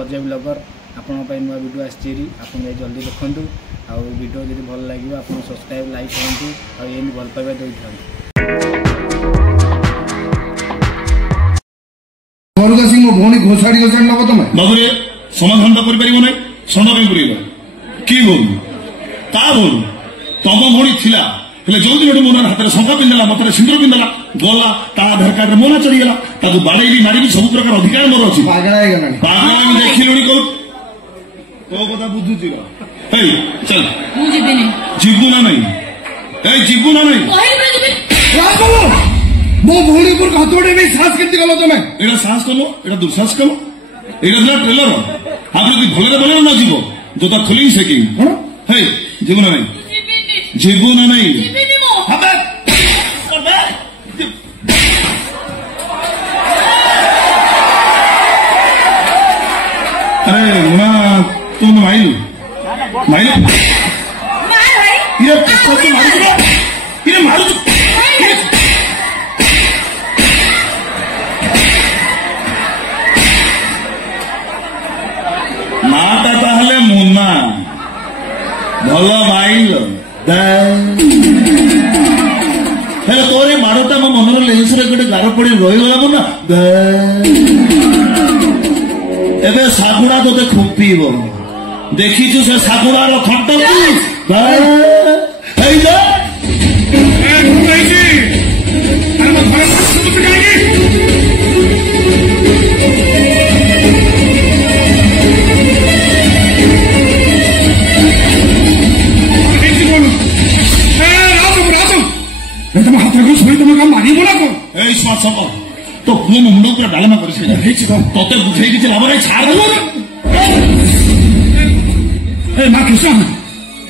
Ajay blogger आपण नुआ video आसी आप जल्दी देखूँ आउ वीडियो जब भल लगे आप सब्सक्राइब लाइक करूँ आउ भल पाइबा दे मो भौणी घोषाड़ी नब तुम बाबू समाधान तो कर ना सदा कि भूल ता भूल तम भौणी थिला जो दिन मोन हाथ में शंका पिंधला मत सिंदूर पिंधला गला आधार कार्ड मोना चढ़ीगला बाड़े मारिकी सब प्रकार अधिकार मोर अच्छी पागल देखिलुणी तो कथा बुझुची चल जीवु ना नहीं जीवु ना नहीं मो भौणी पर हाथोड़े में साहस केमती कल तुम एटा साहस कल एटा दुस्साहस कल एटा ट्रेलर आप যদি ভুলে বলে না জীব জোতা খুলি সেকি হে জীবন নাই জীবন নাই হবে अरे मुना तुम माइलू माइलू ये पत्थर तो मारू ये मारू नाटा ताहले मुन्ना भल माइल तोरे माड़टा मो मनर लेंस रे गोटे गार पड़ी रहीगला मुन्ना एबे सागुड़ा तो खुंपीब देखीचु से सागुड़ार खंड तुम हाथ रखो सही तुम काम मारी बोला को तो पुणे मुंडो पूरा डालमा करते बुझे किसी लाभ नहीं छाड़ दो माँ कृष्ण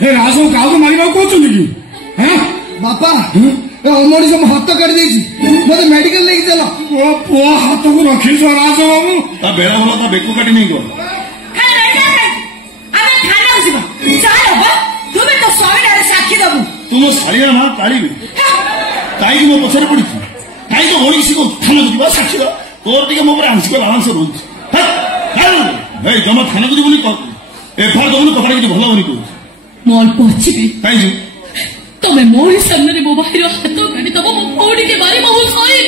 हे राजो गाँव मारे कहते बापा अमरी सब हाथ काट दे मत मेडिकल लेके चला पुआ हाथ को रखी राज बाबू बेड़ा भला बेकू काटी नहीं गो तुम शाड़ी माँ पाड़ी कहीं मो पचर पड़ी कहीं तो होली को थाना को जीवा साक्षी तोर टे मो आंशिक लाभांश रोच जमा थाना को जीवन एफआईआर दबुन कथा किसी भल होनी कहूँ मल पहुंची कहीं तमे मोरी सामने मो भाई हाथ काटी तब मो पौड़ी के बारी महू सही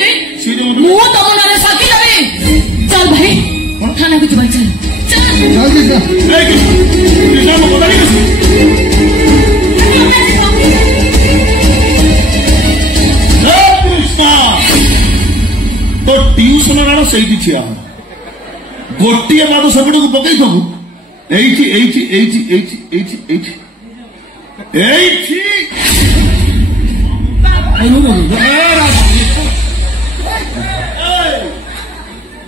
मो तम नारे साथी नहीं चल भाई थाना को जीवा तो ट्यूशन राण से ठिया गोटे पाद सब पकई थबू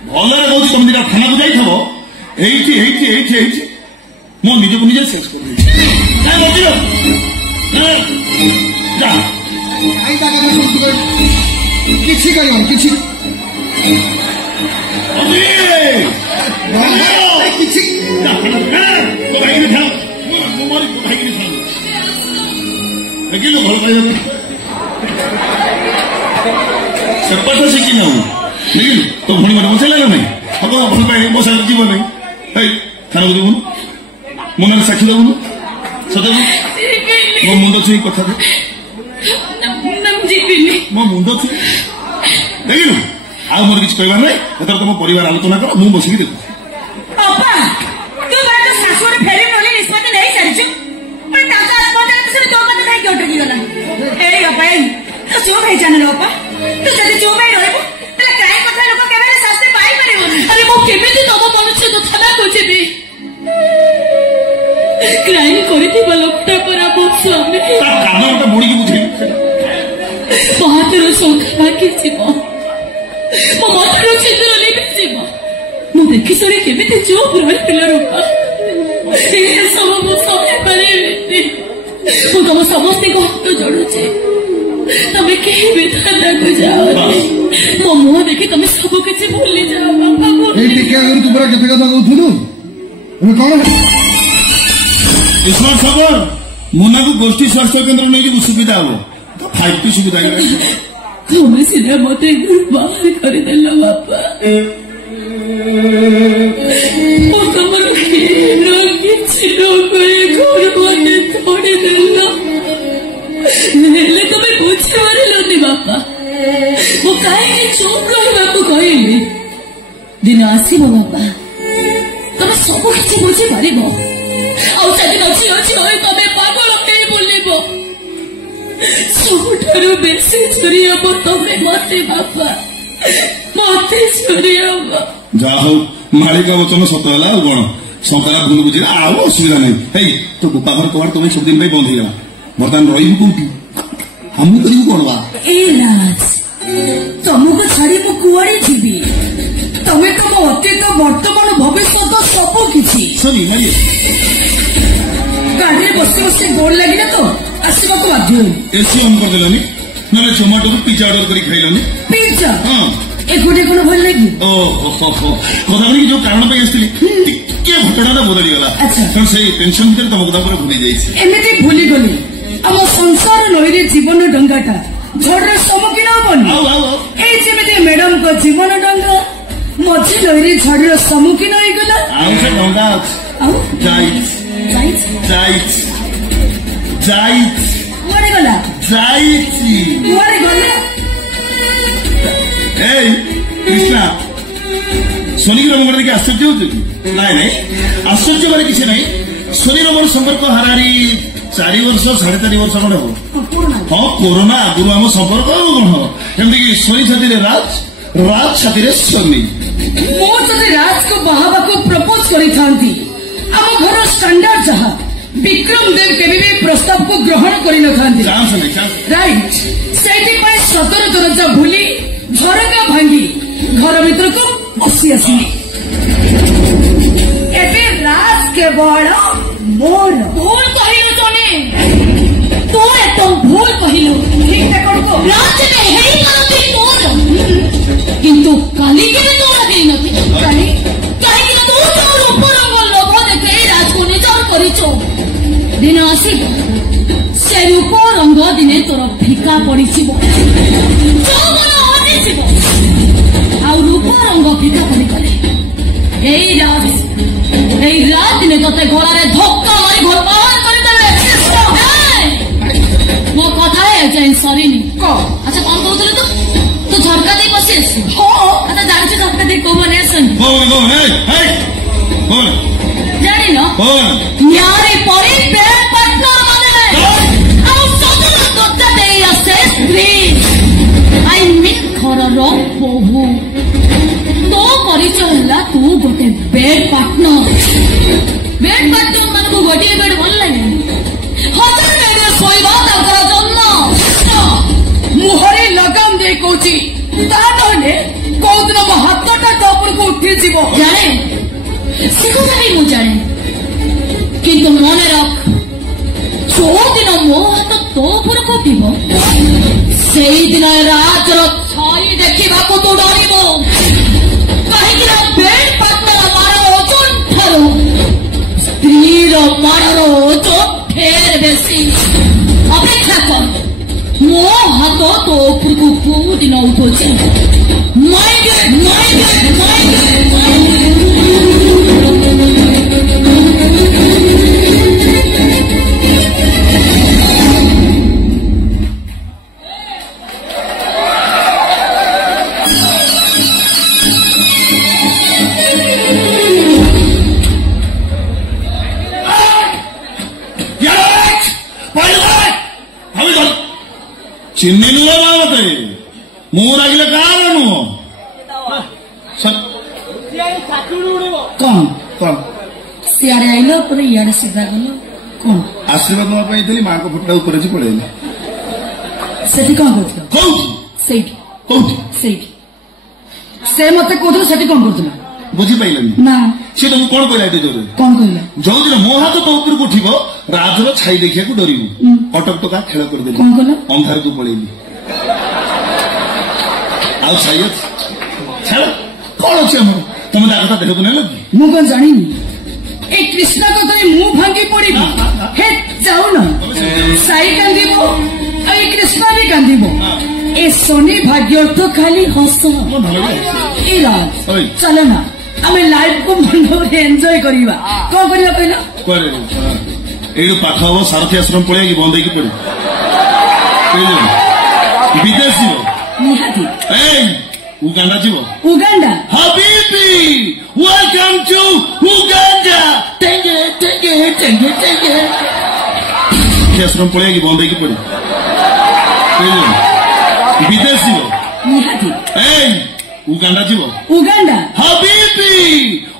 भलरे कौन तुम दिटा थाना को जाइथब मो निज को निजे सेक्स कर किसी किसी सेपट शिखी ना तो भणी मैंने बचा लगे नहीं हम भल पाए बसा जीव नहीं थाना को देवुन मन साक्षी देवुन सदेव मो मुंड छुई कथा मो मुंड छुई देखिलु आ मोर किछ कहबार नै एतर तुम परिवार आलोचना कर मु बसिकी देखु अपा तू बात सासुर फेरी नले निष्पत्ति नहीं सरछु पर ताका आत्महत्या तो सब तो कथा काई क्यों टकी गला ए अपा तो जो भाई जाने अपा तू जदी जो भाई रहबो तले काई कथा लोक केबे शास्ति पाई परिबो अरे मो केमिति तब मनुष्य तो थाना को जेबी क्राइम करथि बलकटा पर आप स्वामी ता कामटा मुड़ी की बुझे बातर संख्या बाकी जीव मो मतर छिद्र नहीं मु देखी सरी केमिति जो पुराण पिला रूपा सब मो समय पारे मु तुम समस्त को हाथ जोड़ुचे तमें कहीं भी थाना को जाओ मो मुह देखी तुम सब किसी भूली जाओ बाबा को तू पूरा केते कथा कहथुनु कौन स्मार्ट खबर मुना को गोष्ठी स्वास्थ्य केंद्र नहीं सुविधा हम तो 5T सुविधा तुम सीधा मत बाहर कर देला बापा ତମର କିଛି ନକରି ଘର ମତେ ଥୋଡ଼ି ଦେଲ। ହେଲେ ତମେ ବୁଝିପାରିଲନି ବାପା, ମୁଁ କାହିଁକି ଚୁପ୍ ରହିବାକୁ କହିଲି। ଦିନ ଆସିବ ବାପା, ତମେ ସବୁ କିଛି ବୁଝିପାରିବ। ଆଉ ସେଦିନ ଝିଅ ଝିଅ ହୋଇ ତମେ ପାଗଳ ହେଇ ବୁଲିବ। ସବୁଠାରୁ ବେଶୀ ଚୋରି ହବ ତମେ ମତେ ବାପା, ମତେ ଚୋରି ହବ। ଯାହା ହଉ ମାଳିକ ବଚନ ସତ ହେଲା। ଆଉ କଣ ଶଙ୍କରା ଭୁଲ ବୁଝିଲା, ଆଉ ଅସୁବିଧା ନାହିଁ। ହେଇ ତୋ ବୋପା ଘର କବାଟ ତମେ ସବୁଦିନ ପାଇଁ ବନ୍ଦ ହେଇଗଲା। ବର୍ତ୍ତମାନ ରହିବୁ କୋଉଠି? ଆମେ କରିବୁ କଣ ବା? ଏ ରାଜ, ତମକୁ ଛାଡି ମୁଁ କୁଆଡେ ଯିବି? ତମେ ତମ ଅତୀତ ବର୍ତ୍ତମାନ ଭବିଷ୍ୟତ ସବୁ କିଛି। ଗାଡିରେ ବସି ବସି ବୋର୍ଡ ଲାଗିଲା ତ ଆସିବାକୁ ବାଧ୍ୟ ହେଲି। ଏସି ଅନ୍ କରିଦେଲନି, ନହେଲେ ଜୋମାଟୋରୁ ପିଜ୍ଜା ଅର୍ଡର କରି ଖାଇଲନି। ପିଜ୍ଜା ହଁ ଏପଟେ କଣ ଭଲ ଲାଗି? କଥା ବୋଲିକି ଯୋଉ କାରଣ ପାଇଁ ଆସିଥିଲି ଟିକେ ଘଟଣାଟା ବଦଳିଗଲା। କାରଣ ସେଇ ଟେନସନ ଭିତରେ ତମ କଥା ପୁରା ଭୁଲି ଯାଇଛି। ଏମିତି ଭୁଲିଗଲି ଆମ ସଂସାର ନଈରେ ଜୀବନ ଡଙ୍ଗାଟା ଝଡର ସମ୍ମୁଖୀନ ହବନି। ଏଇ ଯେମିତି ମ୍ୟାଡାମଙ୍କ ଜୀବନ ଡଙ୍ଗା ମଝି ନଈରେ ଝଡର ସମ୍ମୁଖୀନ ହେଇଗଲା। ଆଉ ସେ ଡଙ୍ଗା କୁଆଡେ ଗଲା? କୁଆଡେ ଗଲା? এই কৃষ্ণা শনির মোর দিকে আশ্চর্য হচ্ছে কি? নাই নাই, আশ্চর্য মানে কিছু নাই। শনির মোর সম্পর্ক হারাহারি 4 ବର୍ଷ 4.5 ବର୍ଷ ଖଣ୍ଡେ ହବ। ହଁ କୋରୋନା ଆଗରୁ ଆମ ସମ୍ପର୍କ ଆଉ କଣ ହବ। ଏମିତିକି ଶନି ଛାତିରେ ରାଜ, ରାଜ ଛାତିରେ ଶନି। ମୁଁ ଯଦି ରାଜକୁ ବାହାବାକୁ ପ୍ରପୋଜ କରିଥାନ୍ତି, ଆମ ଘର ଷ୍ଟାଣ୍ଡାର୍ଡ ଯାହା, ବିକ୍ରମ ଦେବ କେବେ ବି ପ୍ରସ୍ତାବକୁ ଗ୍ରହଣ କରିନଥାନ୍ତି। ରାଇଟ୍, ସେଇଥିପାଇଁ 17 ଦରଜା ଭୁଲି ଝରକା ଭାଙ୍ଗି ଘର ଭିତରକୁ ପଶି ଆସିଲି। ଏବେ ରାଜ କେବଳ ମୋର। ଭୁଲ କହିଲୁ ଶନି, ତୁ ଏତ ଭୁଲ କହିଲୁ। ଠିକଟା କଣ? ରାଜ ହେଇପାରନ୍ତି ମୋର, କିନ୍ତୁ କାଲି କେବେ ତୋର ହେଇନଥିଲା। କାଲି କାହିଁକି ତୁ ତୋର ଉପରଙ୍ଗ ଲୋଭ ଦେଖେଇ ରାଜକୁ ନିଜର କରିଛୁ। ଦିନ ଆସିବ ସେ ରୂପ ରଙ୍ଗ ଦିନେ ତୋର ଫିକା ପଡିଯିବ, ଆଉ ରୂପ ରଙ୍ଗ ଫିକା ପଡିଗଲେ ଏଇ ରାଜ ଦିନେ ତତେ ଗଳାରେ ଧକ୍କା ମାରି ଘର ବାହାର କରିଦେବେ। ମୋ କଥା ଏଯାଏଁ ସରିନି। ଆଚ୍ଛା କଣ କହୁଥିଲୁ ତୁ ଝରକା ଦେଇ ବସି ଆସିଛୁ? ଆଚ୍ଛା ଜାଣିଛୁ ଝରକା ଦେଇ କୋଉମାନେ ଆସନ୍ତି? ଜାଣିନ? ନ୍ୟାୟ ପରି ପାର୍ଟନର ମାନେ, ଆଉ ସଦର ଦରଜା ଦେଇ ଆସେ ସ୍ତ୍ରୀ, ଆଇ ମିନ୍ ଘରର ବୋହୂ। ତୋ ପରିଚୟ ହେଲା ତୁ ଗୋଟେ ବେଡ୍ ପାର୍ଟନର। ବେଡ୍ ପାର୍ଟନର ମାନଙ୍କୁ ଗୋଟିଏ ବେଡ୍ ଭଲ ଲାଗେ? ହଜାର ବେଡ୍ରେ ଶୋଇବା ତାଙ୍କର ଜନ୍ମ। ମୁହଁରେ ଲଗାମ ଦେଇ କହୁଛି, ତା ନହେଲେ କୋଉଦିନ ମୋ ହାତଟା ତୋ ଉପରକୁ ଉଠିଯିବ। ଜାଣେ, ସେ କଥା ବି ମୁଁ ଜାଣେ, କିନ୍ତୁ ମନେ ରଖ, ଯୋଉଦିନ ମୋ ହାତ ତୋ ଉପରକୁ ଉଠିବ ସେଇଦିନ ରାଜର ଛାଇ ଦେଖିବାକୁ ତୁ ଡରିବ। କାହିଁକି ନା ବେଡ୍ ପାର୍ଟନର ମାର ଓଜନ ଠାରୁ ସ୍ତ୍ରୀର ମାରର ଓଜନ ଫେର ବେଶୀ। ଅପେକ୍ଷା କର, ମୋ ହାତ ତୋ ଉପରକୁ କୋଉଦିନ ଉଠୁଛି। ଚିହ୍ନିଲୁ ନା ମତେ? ମୁଁ ରାଗିଲେ କାହାର ନୁହଁ। କଣ ସିଆଡେ ଆଇଲ ପରେ ଇଆଡେ ସିଧା ଗଲ କଣ? ଆଶୀର୍ବାଦ ନବା ପାଇଁ ଥିଲି, ମାଙ୍କ ଫଟୋ ଉପରେ ପଳେଇଲି। ସେଠି କଣ କରୁଥିଲ? କୋଉଠି? ସେଇଠି। କୋଉଠି? ସେଇଠି। ସେ ମତେ କହୁଥିଲା ସେଠି କଣ କରୁଥିଲା? ବୁଝିପାରିଲାନି ନା। ସେ ତମକୁ କଣ କହିଲା? ଏଠି ଜୋରରେ କଣ କହିଲା? ଯୋଉଦିନ ମୋ ହାତ ତୋ ଉପରକୁ ଉଠିବ ରାଜର ଛାଇ ଦେଖିବାକୁ ଡରିବୁ। କଟକ ଟକା ଖେଳ କରିଦେଲି। କଣ କଲ? ଅନ୍ଧାରକୁ ପଳେଇଲି। ଆଉ ଛାଇ ଅଛି? ଛାଡ଼, କଣ ଅଛି ଆମର? ତମେ ତା କଥା ଦେହକୁ ନେଲ କି? ମୁଁ କଣ ଜାଣିନି? এই কৃষ্ণ কথায় মুখ ভাঙ্গি পড়িবি হে যাও না সাই কান্দিব এই কৃষ্ণ भी কান্দিব ए शनि भाग्य तो खाली हस ए राज ओय। चलो ना हमें लाइफ को मंडप एंजॉय करिवा कौन करिवा कहलो एडु पाख हबो सारथी आश्रम पळे कि बंद कि पड़े विदेश जीव निहाती ए उगांडा जीव उगांडा हबीबी वेलकम टू उगांडा टेंगे टेंगे टेंगे टेंगे आश्रम पळे कि बंद कि पड़े विदेश जीव निहाती ए उगांडा जीव उगांडा हबीबी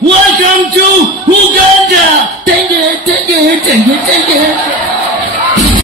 वेलकम टू उगांडा टेंगे टेंगे टेंगे टेंगे